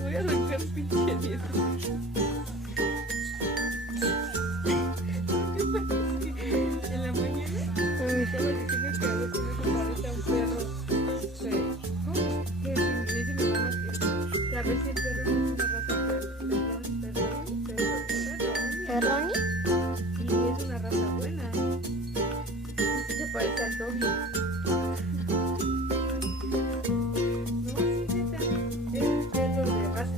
Voy a arrancar pinche dieta. ¿Qué pasa? En la mañana estaba diciendo que a veces me parece a un perro. ¿Cómo? Que me dice mi mamá que a veces el perro no es una raza ¿Perroni? y es una raza buena. Se parece al TOBI. No, sí, neta. Es un perro de raza.